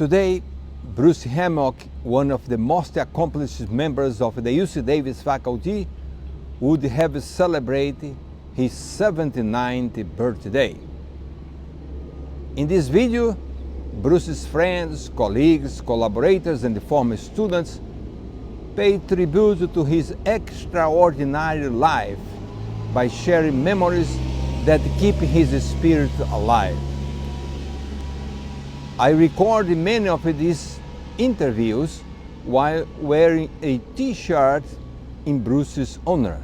Today, Bruce Hammock, one of the most accomplished members of the UC Davis faculty, would have celebrated his 79th birthday. In this video, Bruce's friends, colleagues, collaborators, and former students pay tribute to his extraordinary life by sharing memories that keep his spirit alive. I recorded many of these interviews while wearing a t-shirt in Bruce's honor.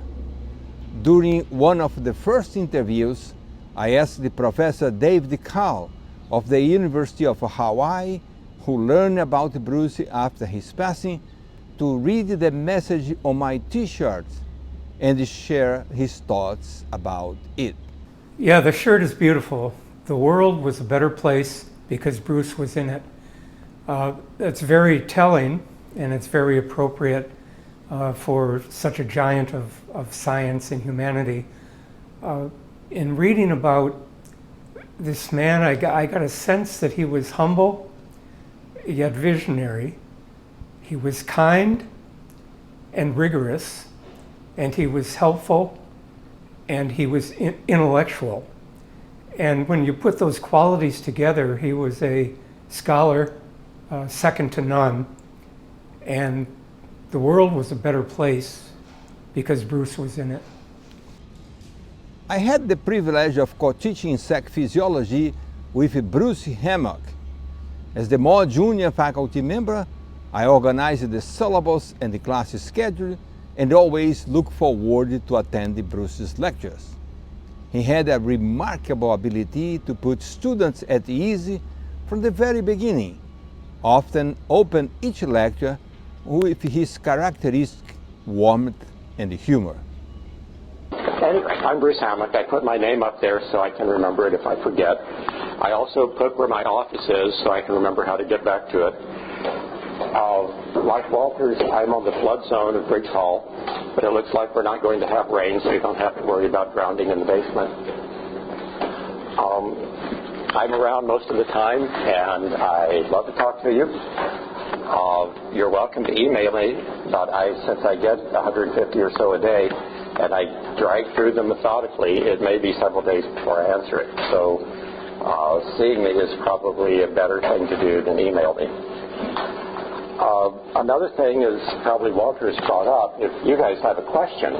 During one of the first interviews, I asked the Professor David Call of the University of Hawaii, who learned about Bruce after his passing, to read the message on my t-shirt and share his thoughts about it. Yeah, the shirt is beautiful. The world was a better place because Bruce was in it. It's very telling, and it's very appropriate for such a giant of science and humanity. In reading about this man, I got a sense that he was humble, yet visionary. He was kind and rigorous, and he was helpful, and he was intellectual. And when you put those qualities together, he was a scholar second to none, and the world was a better place because Bruce was in it. I had the privilege of co-teaching insect physiology with Bruce Hammock. As the more junior faculty member, I organized the syllabus and the class schedule and always look forward to attend Bruce's lectures. He had a remarkable ability to put students at ease from the very beginning, often open each lecture with his characteristic warmth and humor. Anyway, I'm Bruce Hammock. I put my name up there so I can remember it if I forget. I also put where my office is so I can remember how to get back to it. Like Walters, I'm on the flood zone of Briggs Hall, but it looks like we're not going to have rain, so you don't have to worry about drowning in the basement. I'm around most of the time, and I love to talk to you. You're welcome to email me, but since I get 150 or so a day, and I drag through them methodically, it may be several days before I answer it. So seeing me is probably a better thing to do than email me. Another thing is probably Walter's brought up. If you guys have a question,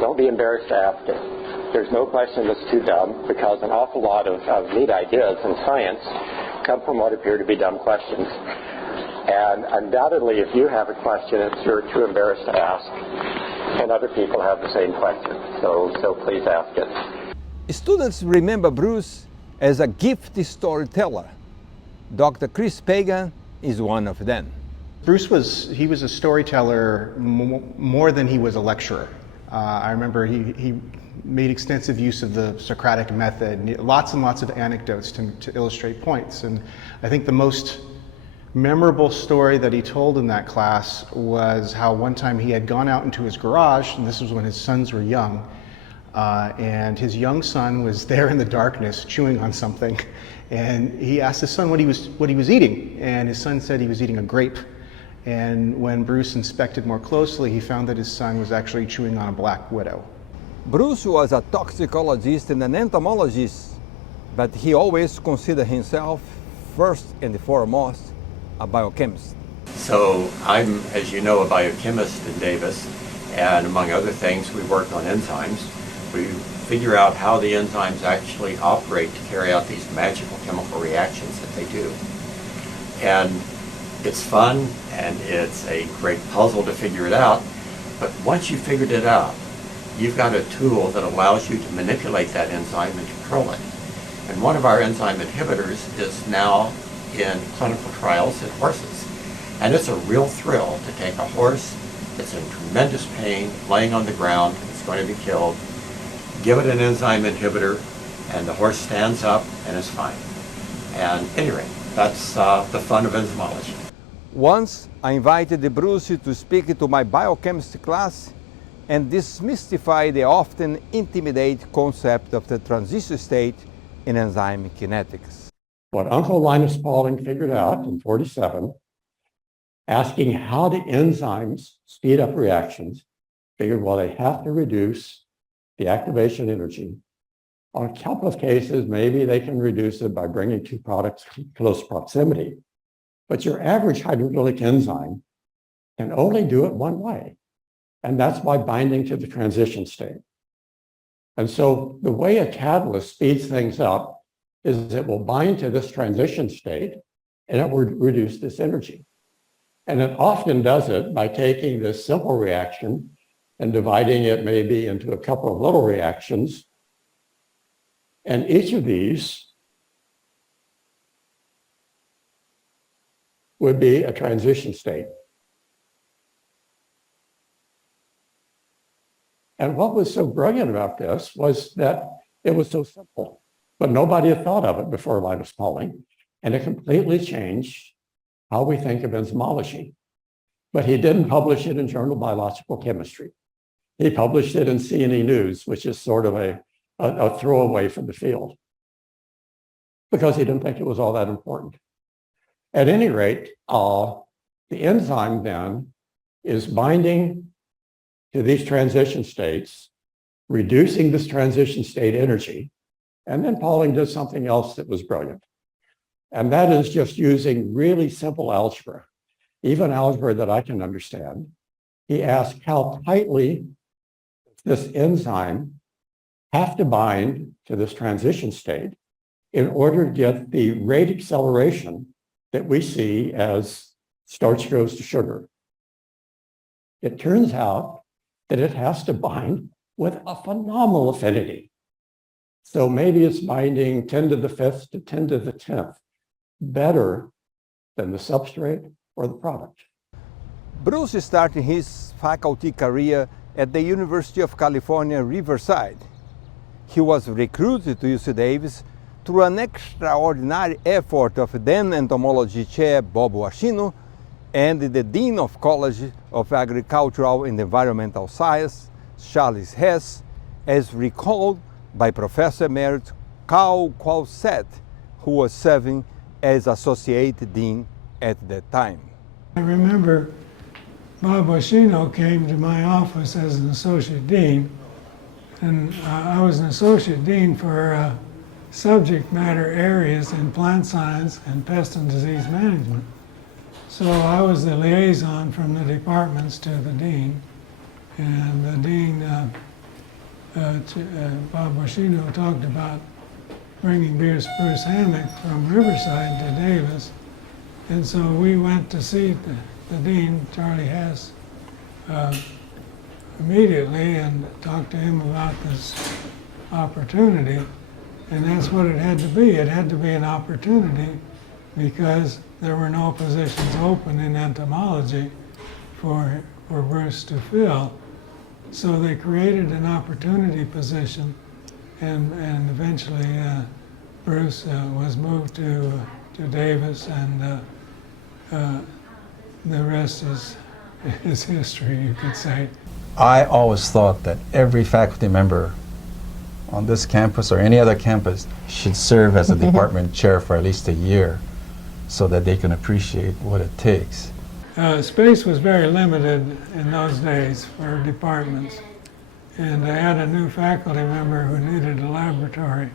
don't be embarrassed to ask it. There's no question that's too dumb, because an awful lot of neat ideas in science come from what appear to be dumb questions. And undoubtedly, if you have a question that you're too embarrassed to ask, and other people have the same question, so please ask it. Students remember Bruce as a gifted storyteller. Dr. Chris Pagan is one of them. Bruce was a storyteller more than he was a lecturer. I remember he made extensive use of the Socratic method, lots and lots of anecdotes to illustrate points. And I think the most memorable story that he told in that class was how one time he had gone out into his garage, and this was when his sons were young, and his young son was there in the darkness chewing on something, and he asked his son what he was eating, and his son said he was eating a grape. And when Bruce inspected more closely, he found that his son was actually chewing on a black widow. Bruce was a toxicologist and an entomologist, but he always considered himself first and foremost a biochemist. So I'm, as you know, a biochemist in Davis, and among other things, we work on enzymes. We figure out how the enzymes actually operate to carry out these magical chemical reactions that they do. And it's fun, and it's a great puzzle to figure it out, but once you've figured it out, you've got a tool that allows you to manipulate that enzyme and control it. And one of our enzyme inhibitors is now in clinical trials in horses. And it's a real thrill to take a horse that's in tremendous pain, laying on the ground, it's going to be killed, give it an enzyme inhibitor, and the horse stands up and is fine. And anyway, that's the fun of entomology. Once I invited Bruce to speak to my biochemistry class and demystify the often intimidating concept of the transition state in enzyme kinetics. what Uncle Linus Pauling figured out in 47, asking how do enzymes speed up reactions, figured, well, they have to reduce the activation energy. On a couple of cases, maybe they can reduce it by bringing two products close proximity. But your average hydrolytic enzyme can only do it one way, and that's by binding to the transition state. And so the way a catalyst speeds things up is it will bind to this transition state, and it will reduce this energy. And it often does it by taking this simple reaction and dividing it maybe into a couple of little reactions. And each of these would be a transition state. And what was so brilliant about this was that it was so simple, but nobody had thought of it before Linus Pauling, and it completely changed how we think of enzymology. But he didn't publish it in Journal of Biological Chemistry. He published it in C&E News, which is sort of a throwaway from the field, because he didn't think it was all that important. At any rate, the enzyme then is binding to these transition states, reducing this transition state energy, and then Pauling did something else that was brilliant. And that is just using really simple algebra, even algebra that I can understand. He asked how tightly this enzyme have to bind to this transition state in order to get the rate acceleration that we see as starch goes to sugar. It turns out that it has to bind with a phenomenal affinity. So maybe it's binding 10 to the 5th to 10 to the 10th, better than the substrate or the product. Bruce started his faculty career at the University of California, Riverside. He was recruited to UC Davis through an extraordinary effort of then entomology chair Bob Washino and the Dean of College of Agricultural and Environmental Science, Charles Hess, as recalled by Professor Emeritus Carl Qualsett, who was serving as Associate Dean at that time. I remember Bob Washino came to my office as an Associate Dean, and I was an Associate Dean for subject matter areas in plant science and pest and disease management. So I was the liaison from the departments to the dean, and the dean, Bob Washino, talked about bringing Bruce Hammock from Riverside to Davis, and so we went to see the dean, Charlie Hess, immediately and talked to him about this opportunity. And that's what it had to be. It had to be an opportunity because there were no positions open in entomology for Bruce to fill. So they created an opportunity position, and eventually Bruce was moved to Davis, and the rest is history, you could say. I always thought that every faculty member on this campus or any other campus should serve as a department chair for at least a year so that they can appreciate what it takes. Space was very limited in those days for departments, and I had a new faculty member who needed a laboratory.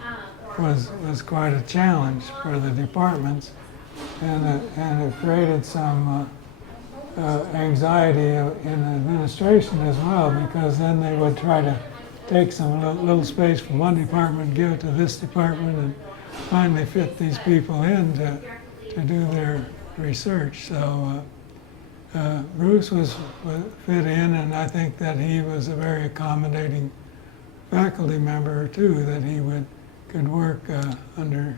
Was quite a challenge for the departments, and it created some anxiety in administration as well, because then they would try to take some little space from one department, give it to this department, and finally fit these people in to do their research. So Bruce was fit in, and I think that he was a very accommodating faculty member too, that he could work under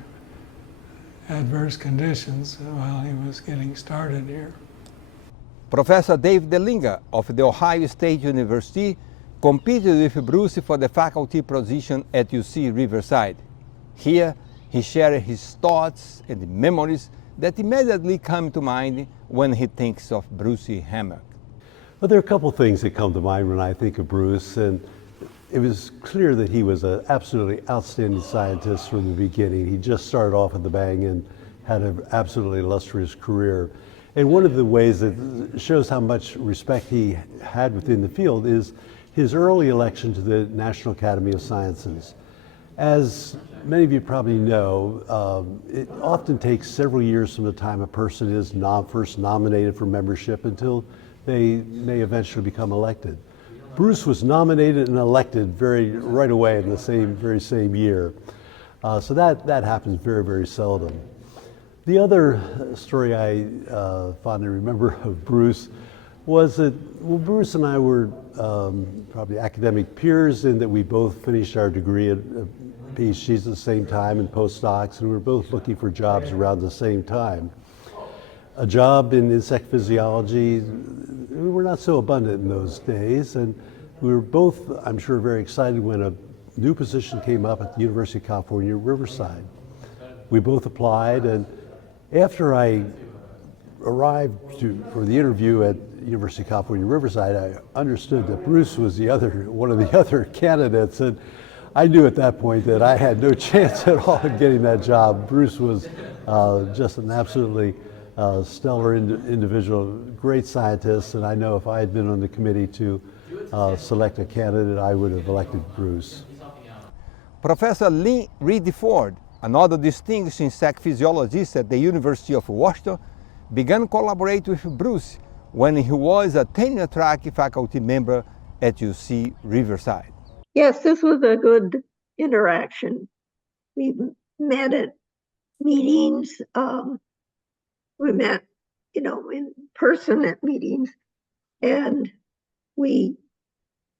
adverse conditions while he was getting started here. Professor Dave DeLinga of the Ohio State University competed with Bruce for the faculty position at UC Riverside. Here, he shared his thoughts and memories that immediately come to mind when he thinks of Bruce Hammock. Well, there are a couple things that come to mind when I think of Bruce, and it was clear that he was an absolutely outstanding scientist from the beginning. He just started off at the bang, and had an absolutely illustrious career. And one of the ways that shows how much respect he had within the field is his early election to the National Academy of Sciences. As many of you probably know, it often takes several years from the time a person is first nominated for membership until they may eventually become elected. Bruce was nominated and elected right away in the very same year. So that happens very, very seldom. The other story I fondly remember of Bruce was that Bruce and I were probably academic peers in that we both finished our degree at PhDs at the same time and postdocs, and we were both looking for jobs around the same time. A job in insect physiology, we were not so abundant in those days, and we were both, I'm sure, very excited when a new position came up at the University of California, Riverside. We both applied, and after I arrived for the interview at University of California, Riverside, I understood that Bruce was one of the other candidates, and I knew at that point that I had no chance at all of getting that job. Bruce was just an absolutely stellar individual, great scientist, and I know if I had been on the committee to select a candidate, I would have elected Bruce. Professor Lee Reed Ford, another distinguished insect physiologist at the University of Washington, began collaborating with Bruce when he was a tenure-track faculty member at UC Riverside. Yes, this was a good interaction. We met at meetings. We met, in person at meetings, and we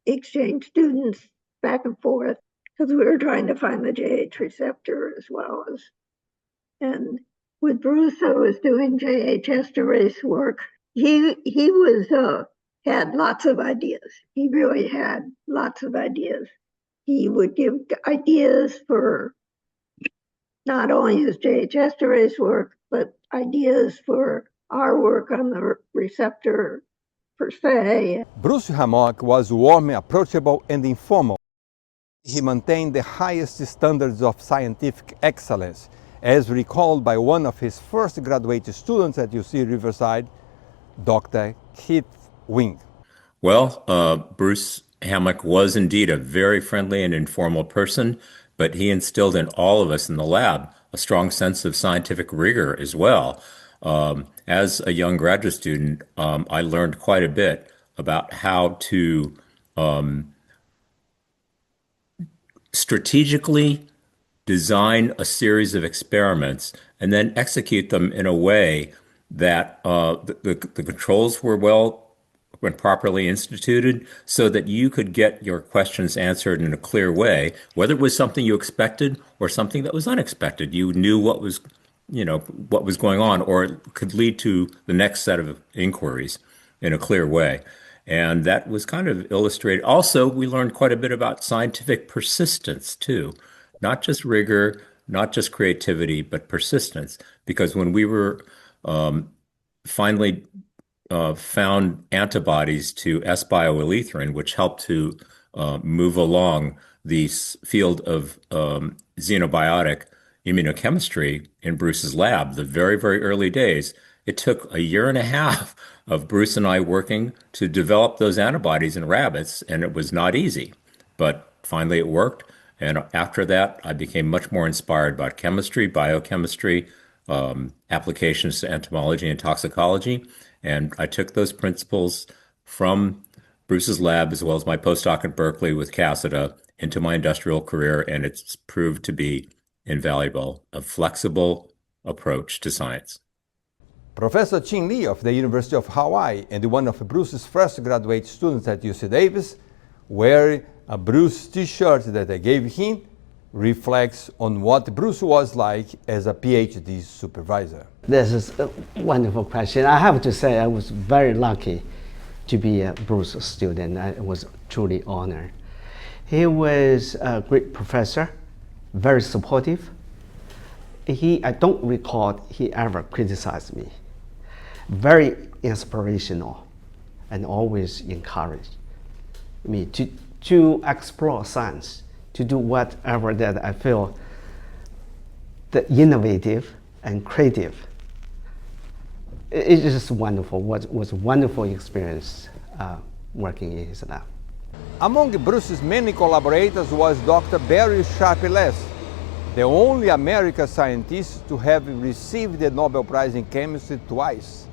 exchanged students back and forth because we were trying to find the JH receptor as well as. And with Bruce, I was doing JH esterase work. He had lots of ideas. He really had lots of ideas. He would give ideas for not only his JH esterase work, but ideas for our work on the receptor per se. Bruce Hammock was warm, approachable, and informal. He maintained the highest standards of scientific excellence, as recalled by one of his first graduate students at UC Riverside, Dr. Keith Wing. Well, Bruce Hammock was indeed a very friendly and informal person, but he instilled in all of us in the lab a strong sense of scientific rigor as well. As a young graduate student, I learned quite a bit about how to strategically design a series of experiments and then execute them in a way that the controls were properly instituted so that you could get your questions answered in a clear way, whether it was something you expected or something that was unexpected. You knew what was going on, or it could lead to the next set of inquiries in a clear way. And that was kind of illustrated. Also, we learned quite a bit about scientific persistence too, not just rigor, not just creativity, but persistence. Because when we were finally found antibodies to S-bioeletherin, which helped to move along the field of xenobiotic immunochemistry in Bruce's lab, the very, very early days, it took a year and a half of Bruce and I working to develop those antibodies in rabbits, and it was not easy. But finally it worked, and after that I became much more inspired by chemistry, biochemistry, applications to entomology and toxicology, and I took those principles from Bruce's lab as well as my postdoc at Berkeley with Cassida into my industrial career, and it's proved to be invaluable, a flexible approach to science. Professor Chin Lee of the University of Hawaii and one of Bruce's first graduate students at UC Davis, wearing a Bruce t-shirt that I gave him, reflects on what Bruce was like as a PhD supervisor. This is a wonderful question. I have to say I was very lucky to be a Bruce student. I was truly honored. He was a great professor, very supportive. I don't recall he ever criticized me. Very inspirational and always encouraged me to explore science, to do whatever that I feel the innovative and creative. It's just wonderful. Was a wonderful experience working in his lab. Among Bruce's many collaborators was Dr. Barry Sharpless, the only American scientist to have received the Nobel Prize in Chemistry twice.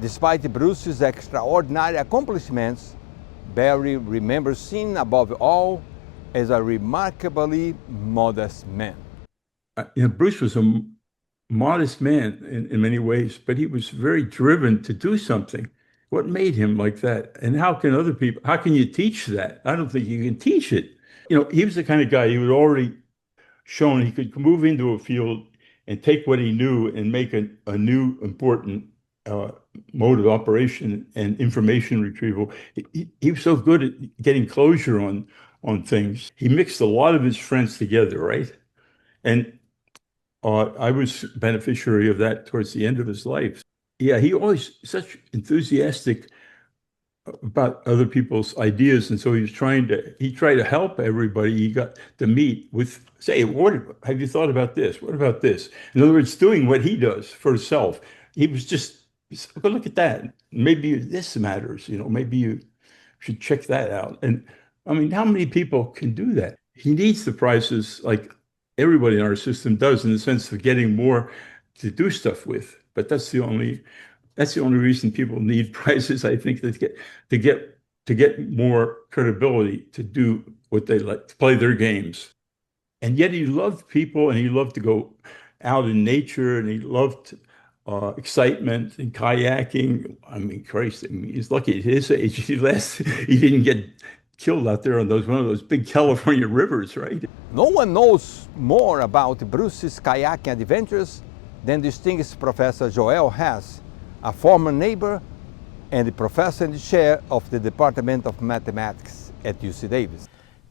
Despite Bruce's extraordinary accomplishments, Barry remembers him above all as a remarkably modest man. Bruce was a modest man in many ways, but he was very driven to do something. What made him like that? And how can other people, how can you teach that? I don't think you can teach it. He was the kind of guy who had already shown he could move into a field and take what he knew and make a new important mode of operation and information retrieval. He was so good at getting closure on things. He mixed a lot of his friends together, right? And I was beneficiary of that towards the end of his life. Yeah, he always such enthusiastic about other people's ideas, and so he tried to help everybody he got to meet with, say, what have you thought about this? What about this? In other words, doing what he does for himself. He was just, go look at that. Maybe this matters, maybe you should check that out. And I mean, how many people can do that? He needs the prizes like everybody in our system does, in the sense of getting more to do stuff with. But that's the only reason people need prizes, I think, to get more credibility to do what they like, to play their games. And yet he loved people, and he loved to go out in nature, and he loved excitement and kayaking. I mean, Christ, he's lucky at his age. He didn't get killed out there on one of those big California rivers, right? No one knows more about Bruce's kayaking adventures than distinguished Professor Joel Hess, a former neighbor and the professor and chair of the Department of Mathematics at UC Davis.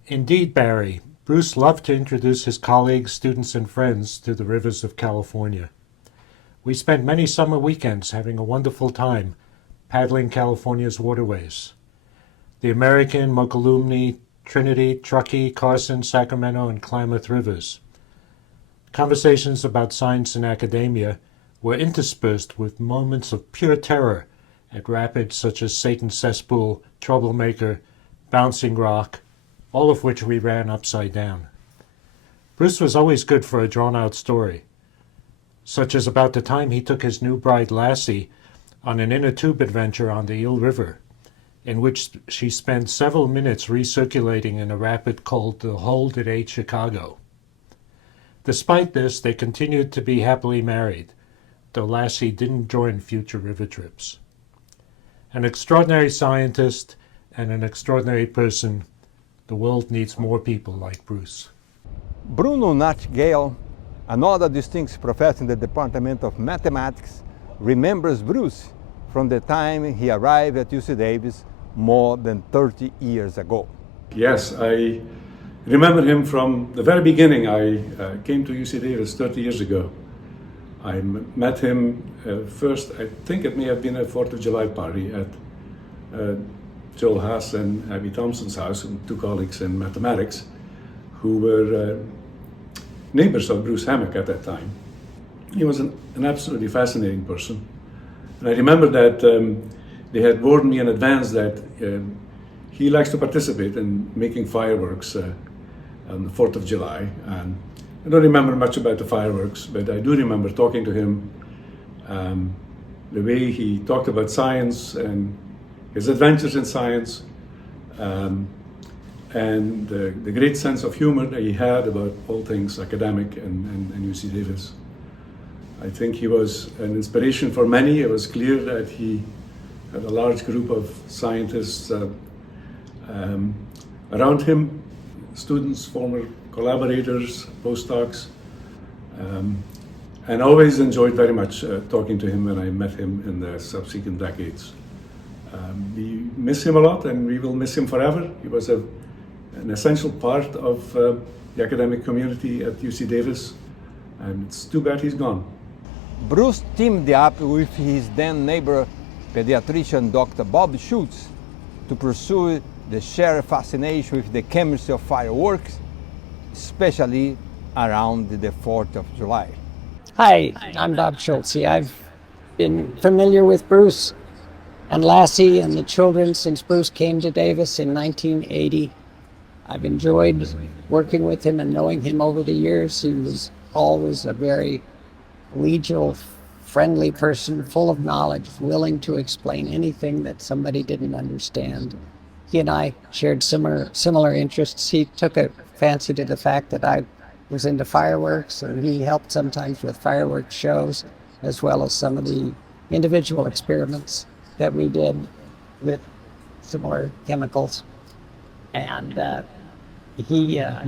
Indeed, Barry, Bruce loved to introduce his colleagues, students, and friends to the rivers of California. We spent many summer weekends having a wonderful time paddling California's waterways. The American, Mokelumne, Trinity, Truckee, Carson, Sacramento, and Klamath rivers. Conversations about science and academia were interspersed with moments of pure terror at rapids such as Satan's Cesspool, Troublemaker, Bouncing Rock, all of which we ran upside down. Bruce was always good for a drawn-out story, such as about the time he took his new bride Lassie on an inner tube adventure on the Eel River, in which she spent several minutes recirculating in a rapid called the Hold at 8 Chicago. Despite this, they continued to be happily married, though Lassie didn't join future river trips. An extraordinary scientist and an extraordinary person, the world needs more people like Bruce. Bruno Nachgale, another distinguished professor in the Department of Mathematics, remembers Bruce from the time he arrived at UC Davis more than 30 years ago. Yes, I remember him from the very beginning. I came to UC Davis 30 years ago. I met him first, I think it may have been a 4th of July party at Joel Haas and Abby Thompson's house, two colleagues in mathematics, who were neighbors of Bruce Hammock at that time. He was an absolutely fascinating person. And I remember that they had warned me in advance that he likes to participate in making fireworks on the 4th of July. And I don't remember much about the fireworks, but I do remember talking to him, the way he talked about science and his adventures in science, and the great sense of humor that he had about all things academic and UC Davis. I think he was an inspiration for many. It was clear that he had a large group of scientists around him, students, former collaborators, postdocs, and always enjoyed very much talking to him when I met him in the subsequent decades. We miss him a lot, and we will miss him forever. He was an essential part of the academic community at UC Davis, and it's too bad he's gone. Bruce teamed up with his then neighbor, pediatrician Dr. Bob Schultz, to pursue the shared fascination with the chemistry of fireworks, especially around the 4th of July. Hi, I'm Bob Schultze. I've been familiar with Bruce and Lassie and the children since Bruce came to Davis in 1980. I've enjoyed working with him and knowing him over the years. He was always a very collegial, friendly person, full of knowledge, willing to explain anything that somebody didn't understand. He and I shared similar interests. He took a fancy to the fact that I was into fireworks, and he helped sometimes with fireworks shows, as well as some of the individual experiments that we did with similar chemicals. And he had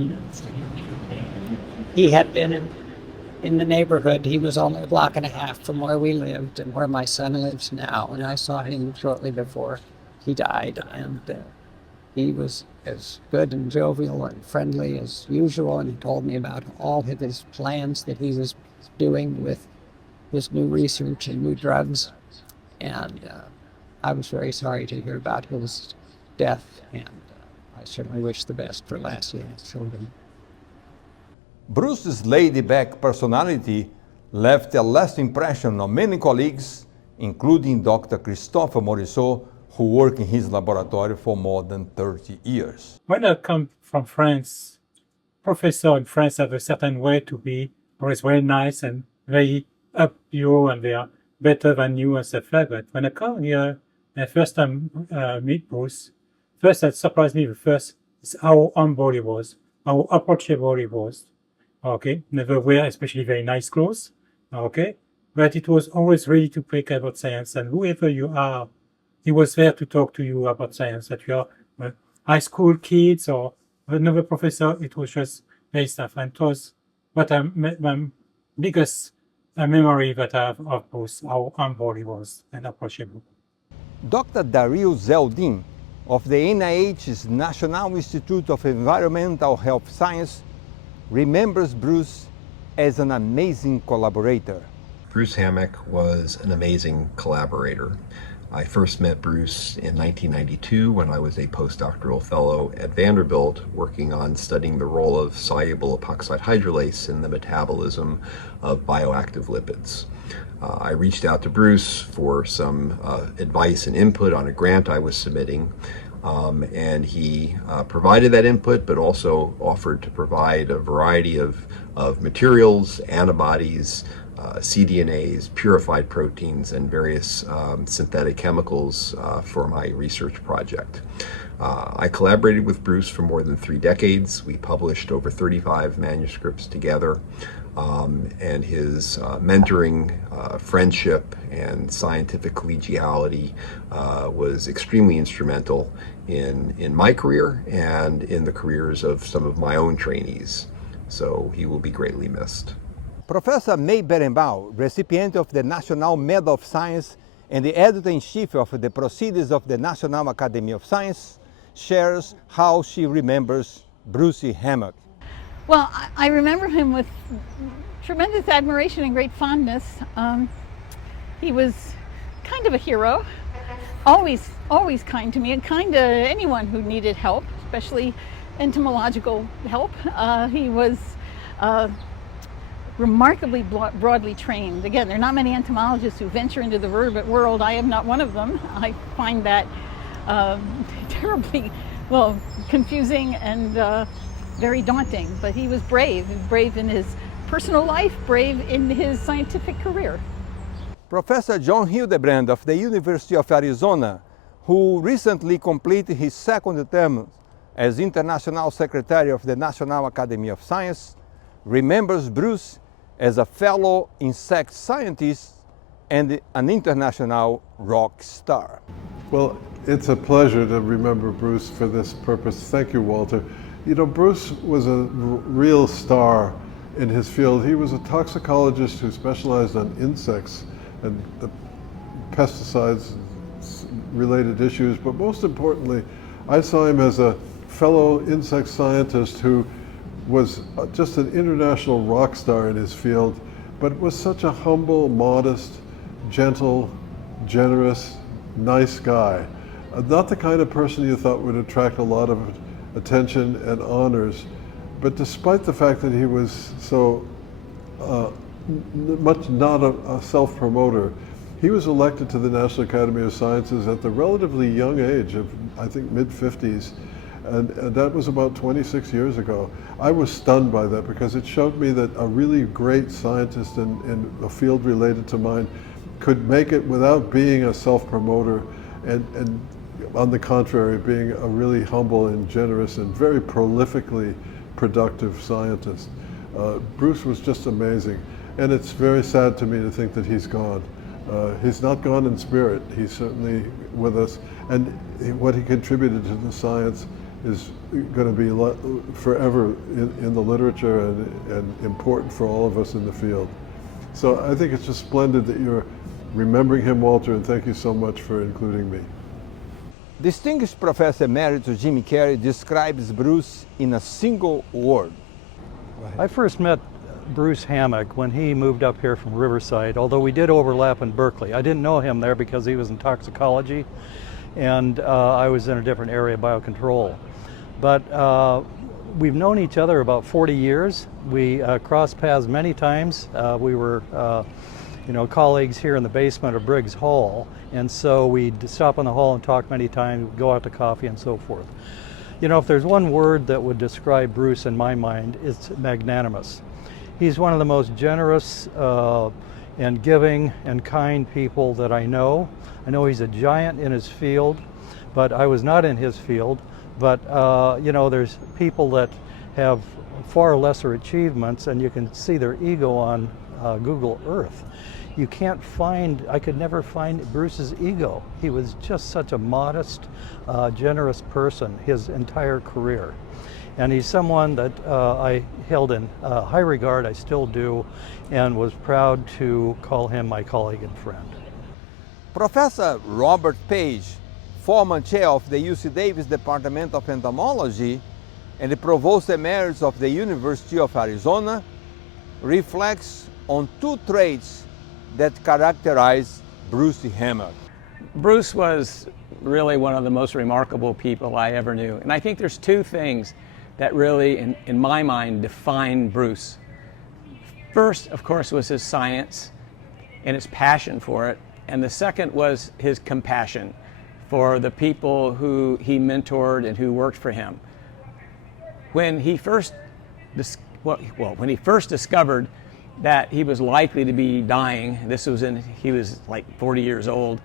been in the neighborhood. He was only a block and a half from where we lived and where my son lives now. And I saw him shortly before he died, and he was as good and jovial and friendly as usual, and he told me about all of his plans that he was doing with his new research and new drugs. And I was very sorry to hear about his death, and I certainly wish the best for Lassie and his children. Bruce's laid-back personality left a lasting impression on many colleagues, including Dr. Christophe Morisseau, who worked in his laboratory for more than 30 years. When I come from France, professors in France have a certain way to be, always very nice and very up you, and they are better than you and stuff like that. When I come here and first time meet Bruce, first that surprised me first is how humble he was, how approachable he was. Okay, never wear especially very nice clothes. Okay, but it was always ready to speak about science, and whoever you are, he was there to talk to you about science, that you are high school kids or another professor. It was just very stuff. And it was what my biggest memory that I have of Bruce, how humble he was and approachable. Dr. Daryl Zeldin of the NIH's National Institute of Environmental Health Science remembers Bruce as an amazing collaborator. Bruce Hammock was an amazing collaborator. I first met Bruce in 1992 when I was a postdoctoral fellow at Vanderbilt working on studying the role of soluble epoxide hydrolase in the metabolism of bioactive lipids. I reached out to Bruce for some advice and input on a grant I was submitting, and he provided that input, but also offered to provide a variety of materials, antibodies, cDNAs, purified proteins, and various synthetic chemicals for my research project. I collaborated with Bruce for more than 3 decades. We published over 35 manuscripts together, and his mentoring, friendship, and scientific collegiality was extremely instrumental in my career and in the careers of some of my own trainees. So he will be greatly missed. Professor May Berenbaum, recipient of the National Medal of Science and the editor-in-chief of the Proceedings of the National Academy of Science, shares how she remembers Brucey Hammock. Well, I remember him with tremendous admiration and great fondness. He was kind of a hero, always kind to me, and kind to anyone who needed help, especially entomological help. He was remarkably broadly trained. Again, there are not many entomologists who venture into the vertebrate world. I am not one of them. I find that terribly, well, confusing and very daunting. But he was brave in his personal life, brave in his scientific career. Professor John Hildebrand of the University of Arizona, who recently completed his 2nd term as International Secretary of the National Academy of Science, remembers Bruce as a fellow insect scientist and an international rock star. Well, it's a pleasure to remember Bruce for this purpose. Thank you, Walter. You know, Bruce was a real star in his field. He was a toxicologist who specialized on insects and the pesticides related issues, but most importantly, I saw him as a fellow insect scientist who was just an international rock star in his field, but was such a humble, modest, gentle, generous, nice guy. Not the kind of person you thought would attract a lot of attention and honors, but despite the fact that he was so much not a self-promoter. He was elected to the National Academy of Sciences at the relatively young age of, I think, mid-50s, and that was about 26 years ago. I was stunned by that because it showed me that a really great scientist in a field related to mine could make it without being a self-promoter, and on the contrary, being a really humble and generous and very prolifically productive scientist. Bruce was just amazing, and it's very sad to me to think that he's gone. He's not gone in spirit. He's certainly with us, and what he contributed to the science is going to be forever in the literature and important for all of us in the field. So I think it's just splendid that you're remembering him, Walter, and thank you so much for including me. Distinguished Professor Emeritus Jimmy Carey describes Bruce in a single word. I first met Bruce Hammock when he moved up here from Riverside, although we did overlap in Berkeley. I didn't know him there because he was in toxicology and I was in a different area, biocontrol. But we've known each other about 40 years. We crossed paths many times. We were colleagues here in the basement of Briggs Hall, and so we'd stop in the hall and talk many times, go out to coffee and so forth. You know, if there's one word that would describe Bruce in my mind, it's magnanimous. He's one of the most generous and giving and kind people that I know. I know he's a giant in his field, but I was not in his field. But there's people that have far lesser achievements, and you can see their ego on Google Earth. I could never find Bruce's ego. He was just such a modest, generous person his entire career. And he's someone that I held in high regard, I still do, and was proud to call him my colleague and friend. Professor Robert Page, former chair of the UC Davis Department of Entomology and the Provost Emeritus of the University of Arizona, reflects on two traits that characterize Bruce Hammock. Bruce was really one of the most remarkable people I ever knew. And I think there's two things that really, in my mind, define Bruce. First, of course, was his science and his passion for it. And the second was his compassion for the people who he mentored and who worked for him. When he first discovered that he was likely to be dying, he was like 40 years old,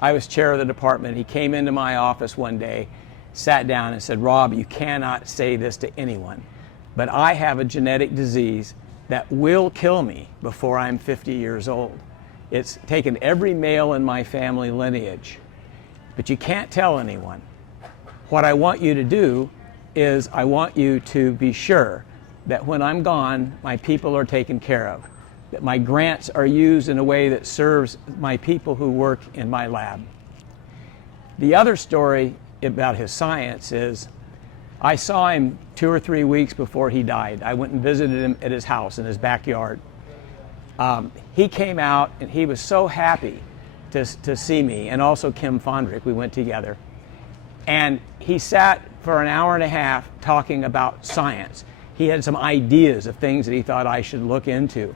I was chair of the department. He came into my office one day, sat down and said, "Rob, you cannot say this to anyone, but I have a genetic disease that will kill me before I'm 50 years old. It's taken every male in my family lineage, but you can't tell anyone. What I want you to do is I want you to be sure that when I'm gone, my people are taken care of, that my grants are used in a way that serves my people who work in my lab." The other story about his science is I saw him 2 or 3 weeks before he died. I went and visited him at his house in his backyard. He came out and he was so happy to see me, and also Kim Fondrick. We went together. And he sat for an hour and a half talking about science. He had some ideas of things that he thought I should look into.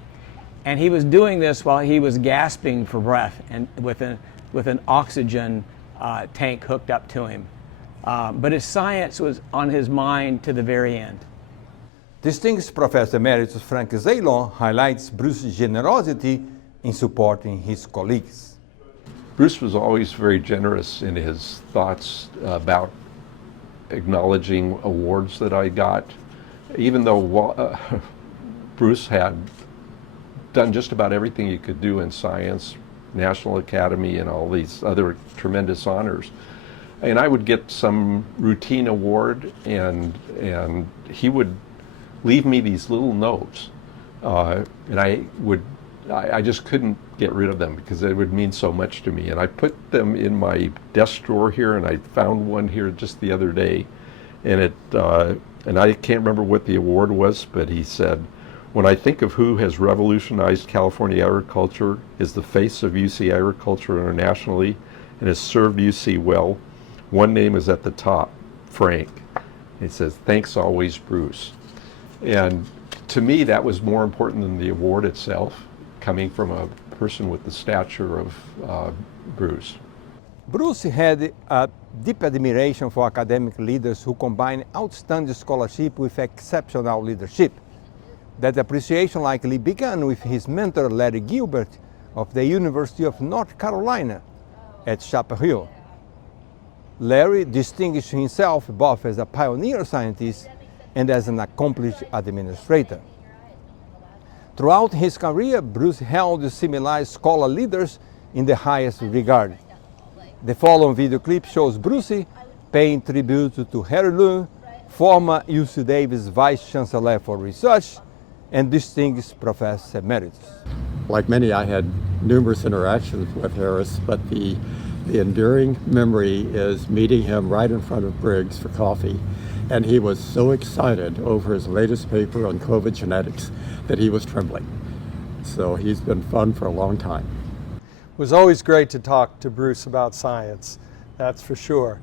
And he was doing this while he was gasping for breath and with an oxygen tank hooked up to him. But his science was on his mind to the very end. Distinguished Professor Emeritus Frank Zaylon highlights Bruce's generosity in supporting his colleagues. Bruce was always very generous in his thoughts about acknowledging awards that I got. Even though Bruce had done just about everything you could do in science, National Academy and all these other tremendous honors. And I would get some routine award, and he would leave me these little notes, and I just couldn't get rid of them because they would mean so much to me. And I put them in my desk drawer here, and I found one here just the other day, and and I can't remember what the award was, but he said, "When I think of who has revolutionized California agriculture, is the face of UC agriculture internationally, and has served UC well, one name is at the top, Frank." It says, "Thanks always, Bruce." And to me, that was more important than the award itself, coming from a person with the stature of Bruce. Bruce had a deep admiration for academic leaders who combine outstanding scholarship with exceptional leadership. That appreciation likely began with his mentor Larry Gilbert of the University of North Carolina at Chapel Hill. Larry distinguished himself both as a pioneer scientist and as an accomplished administrator. Throughout his career, Bruce held similar scholar leaders in the highest regard. The following video clip shows Bruce paying tribute to Harry Lue, former UC Davis Vice Chancellor for Research and distinguished Professor Emeritus. Like many, I had numerous interactions with Harris, but the enduring memory is meeting him right in front of Briggs for coffee, and he was so excited over his latest paper on COVID genetics that he was trembling. So he's been fun for a long time. It was always great to talk to Bruce about science, that's for sure.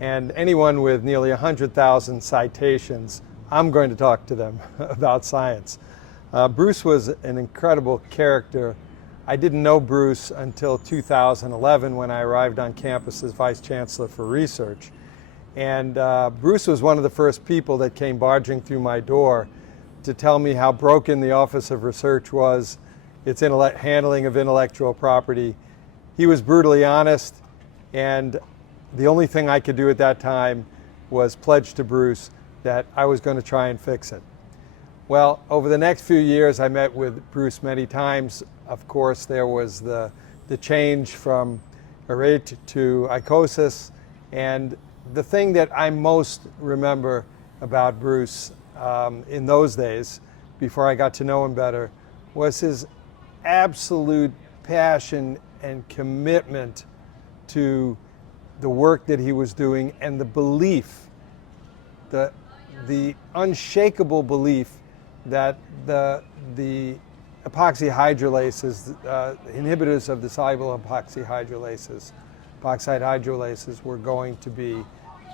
And anyone with nearly 100,000 citations, I'm going to talk to them about science. Bruce was an incredible character. I didn't know Bruce until 2011 when I arrived on campus as Vice Chancellor for Research. And Bruce was one of the first people that came barging through my door to tell me how broken the Office of Research was, its handling of intellectual property. He was brutally honest, and the only thing I could do at that time was pledge to Bruce that I was going to try and fix it. Well, over the next few years, I met with Bruce many times. Of course, there was the change from Arete to Icosis, and the thing that I most remember about Bruce in those days, before I got to know him better, was his absolute passion and commitment to the work that he was doing and the belief, the unshakable belief that the epoxy hydrolases, inhibitors of the soluble epoxy epoxide hydrolases were going to be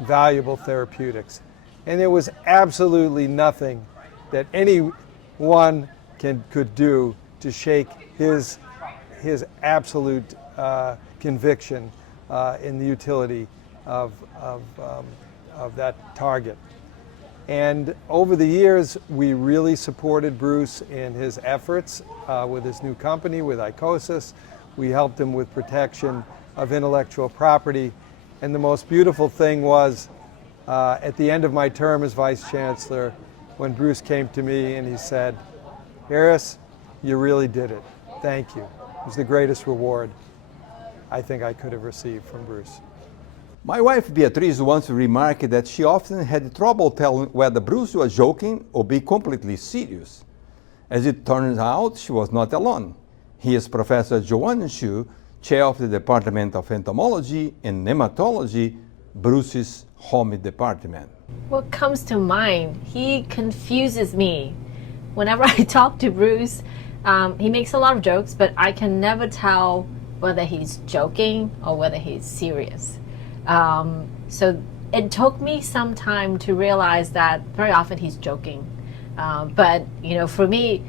valuable therapeutics. And there was absolutely nothing that anyone could do to shake his absolute conviction in the utility of that target. And over the years, we really supported Bruce in his efforts with his new company, with Icosis. We helped him with protection of intellectual property. And the most beautiful thing was, at the end of my term as Vice Chancellor, when Bruce came to me and he said, "Harris, you really did it. Thank you." It was the greatest reward I think I could have received from Bruce. My wife Beatriz once remarked that she often had trouble telling whether Bruce was joking or being completely serious. As it turns out, she was not alone. He is Professor Joanne Shu, chair of the Department of Entomology and Nematology, Bruce's home department. What comes to mind, he confuses me. Whenever I talk to Bruce, he makes a lot of jokes, but I can never tell whether he's joking or whether he's serious. So it took me some time to realize that very often he's joking. But you know, for me,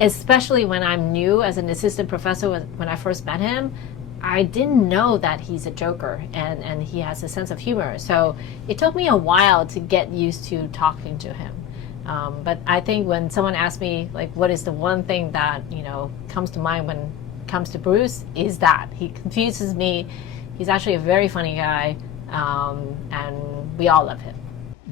especially when I'm new as an assistant professor, when I first met him, I didn't know that he's a joker and he has a sense of humor. So it took me a while to get used to talking to him. But I think when someone asks me, like, what is the one thing that, you know, comes to mind when it comes to Bruce, is that he confuses me. He's actually a very funny guy, and we all love him.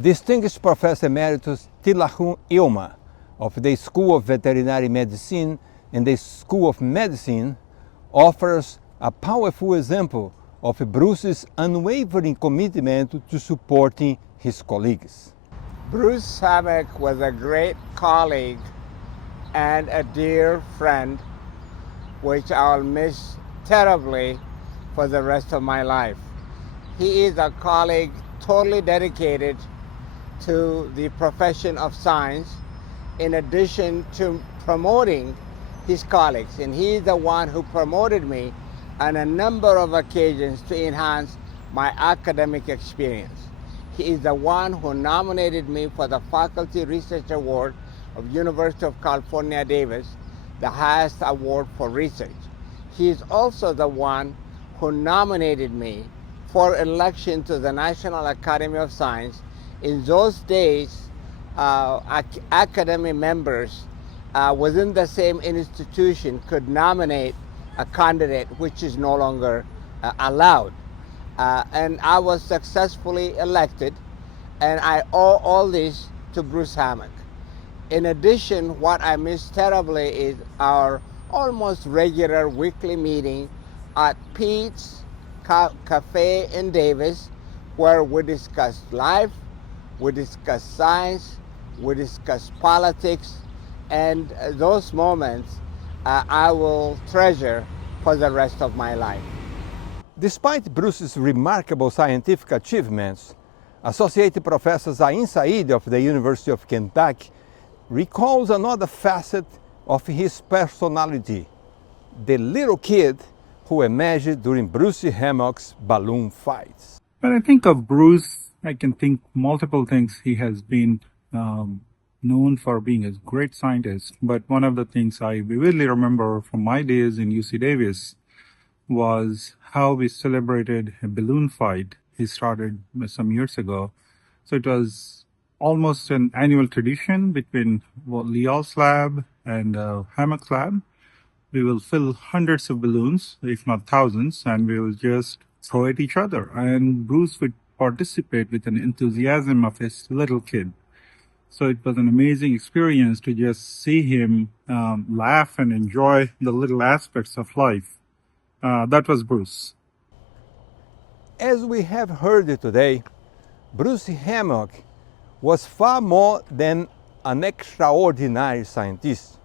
Distinguished Professor Emeritus Tilahun Ilma of the School of Veterinary Medicine and the School of Medicine offers a powerful example of Bruce's unwavering commitment to supporting his colleagues. Bruce Hammock was a great colleague and a dear friend, which I'll miss terribly for the rest of my life. He is a colleague totally dedicated to the profession of science, in addition to promoting his colleagues. And he is the one who promoted me on a number of occasions to enhance my academic experience. He is the one who nominated me for the Faculty Research Award of University of California, Davis, the highest award for research. He is also the one who nominated me for election to the National Academy of Science. In those days, academy members within the same institution could nominate a candidate, which is no longer allowed. And I was successfully elected, and I owe all this to Bruce Hammock. In addition, what I miss terribly is our almost regular weekly meeting at Pete's Cafe in Davis, where we discuss life, we discuss science, we discuss politics, and those moments I will treasure for the rest of my life. Despite Bruce's remarkable scientific achievements, Associate Professor Zain Said of the University of Kentucky recalls another facet of his personality, the little kid who emerged during Bruce Hammock's balloon fights. When I think of Bruce, I can think multiple things. He has been known for being a great scientist, but one of the things I vividly remember from my days in UC Davis was how we celebrated a balloon fight he started some years ago. So it was almost an annual tradition between Lial's lab and Hammock's lab. We will fill hundreds of balloons, if not thousands, and we will just throw at each other. And Bruce would participate with an enthusiasm of his little kid. So it was an amazing experience to just see him laugh and enjoy the little aspects of life. That was Bruce. As we have heard today, Bruce Hammock was far more than an extraordinary scientist.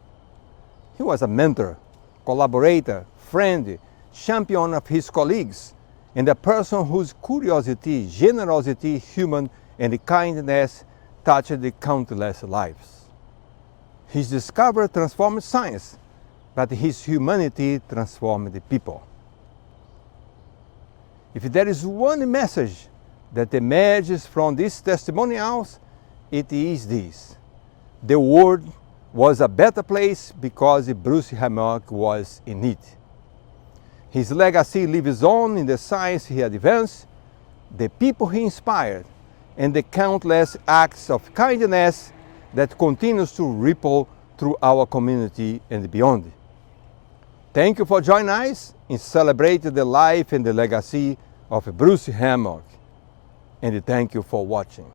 He was a mentor, collaborator, friend, champion of his colleagues, and a person whose curiosity, generosity, humor, and kindness touched countless lives. His discovery transformed science, but his humanity transformed the people. If there is one message that emerges from these testimonials, it is this: the world was a better place because Bruce Hammock was in it. His legacy lives on in the science he advanced, the people he inspired, and the countless acts of kindness that continues to ripple through our community and beyond. Thank you for joining us in celebrating the life and the legacy of Bruce Hammock, and thank you for watching.